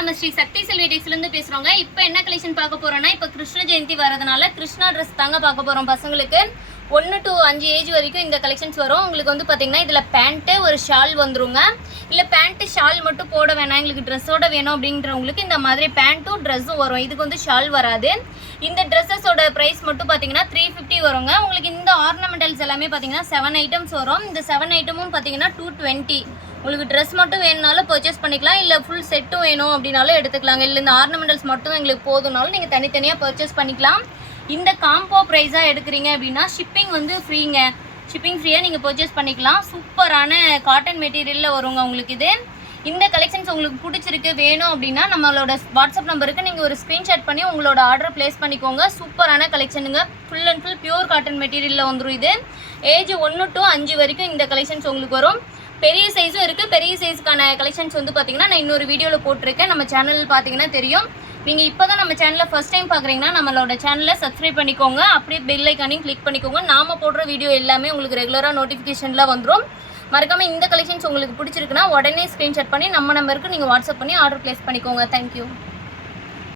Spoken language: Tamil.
நம்ம ஸ்ரீ சக்தி செல்வி டெக்ஸ்லேருந்து பேசுகிறோங்க இப்போ என்ன கலெக்ஷன் பார்க்க போகிறோம்னா இப்போ கிருஷ்ண ஜெயந்தி வரதுனால கிருஷ்ணா ட்ரெஸ் தாங்க பார்க்க போகிறோம் பசங்களுக்கு. ஒன்று டு அஞ்சு ஏஜ் வரைக்கும் இந்த கலெக்ஷன்ஸ் வரும். உங்களுக்கு வந்து பார்த்தீங்கன்னா இதில் பேண்ட்டு ஒரு ஷால் வந்துருங்க. இல்லை பேண்ட்டு ஷால் மட்டும் போட வேணாம். எங்களுக்கு ட்ரெஸ்ஸோட வேணும் அப்படின்றவங்களுக்கு இந்த மாதிரி பேண்ட்டும் ட்ரெஸ்ஸும் வரும். இதுக்கு வந்து ஷால் வராது. இந்த ட்ரெஸ்ஸஸோட ப்ரைஸ் மட்டும் பார்த்தீங்கன்னா த்ரீ ஃபிஃப்டி வருங்க. உங்களுக்கு இந்த ஆர்னமெண்டல்ஸ் எல்லாமே பார்த்தீங்கன்னா செவன் ஐட்டம்ஸ் வரும். இந்த செவன் ஐட்டமும் பார்த்தீங்கன்னா டூ டுவெண்ட்டி உங்களுக்கு ட்ரெஸ் மட்டும் வேணுனாலும் பர்ச்சேஸ் பண்ணிக்கலாம். இல்லை ஃபுல் செட்டும் வேணும் அப்படின்னாலும் எடுத்துக்கலாங்க இல்லை இந்த ஆர்னமெண்டல்ஸ் மட்டும் எங்களுக்கு போதுனாலும் நீங்கள் தனித்தனியாக பர்ச்சேஸ் பண்ணிக்கலாம். இந்த காம்போ ப்ரைஸாக எடுக்கிறீங்க அப்படின்னா ஷிப்பிங் வந்து ஃப்ரீங்க ஷிப்பிங் ஃப்ரீயாக நீங்கள் பர்ச்சேஸ் பண்ணிக்கலாம். சூப்பரான காட்டன் மெட்டீரியலில் வருங்க உங்களுக்கு இது. இந்த கலெக்ஷன்ஸ் உங்களுக்கு பிடிச்சிருக்கு வேணும் அப்படின்னா நம்மளோட வாட்ஸ்அப் நம்பருக்கு நீங்கள் ஒரு ஸ்க்ரீன்ஷாட் பண்ணி உங்களோட ஆர்டர் ப்ளேஸ் பண்ணிக்கோங்க. சூப்பரான கலெக்ஷனுங்க full and full pure cotton மெட்டீரியலில் வந்துடும் இது. ஏஜ் ஒன்று டு அஞ்சு வரைக்கும் இந்த கலெக்ஷன்ஸ் உங்களுக்கு வரும். பெரிய சைஸும் இருக்குது பெரிய சைஸுக்கான கலெக்ஷன்ஸ் வந்து பார்த்தீங்கன்னா நான் இன்னொரு வீடியோவில் போட்டிருக்கேன். நம்ம சேனல் பார்த்தீங்கன்னா தெரியும். நீங்கள் இப்போ தான் நம்ம சேனலில் ஃபஸ்ட் டைம் பார்க்குறீங்கன்னா நம்மளோட சேனலை சப்ஸ்கிரைப் பண்ணிக்கோங்க. அப்படியே பெல் ஐக்கானையும் கிளிக் பண்ணிக்கோங்க. நாம போடுற வீடியோ எல்லாமே உங்களுக்கு ரெகுலராக நோட்டிஃபிகேஷனில் வந்துடும் மறக்காமல் இந்த கலெக்ஷன்ஸ் உங்களுக்கு பிடிச்சிருக்குன்னா உடனே ஸ்க்ரீன்ஷாட் பண்ணி நம்ம நம்பருக்கு நீங்கள் வாட்ஸ்அப் பண்ணி ஆர்டர் ப்ளேஸ் பண்ணிக்கோங்க. தேங்க்யூ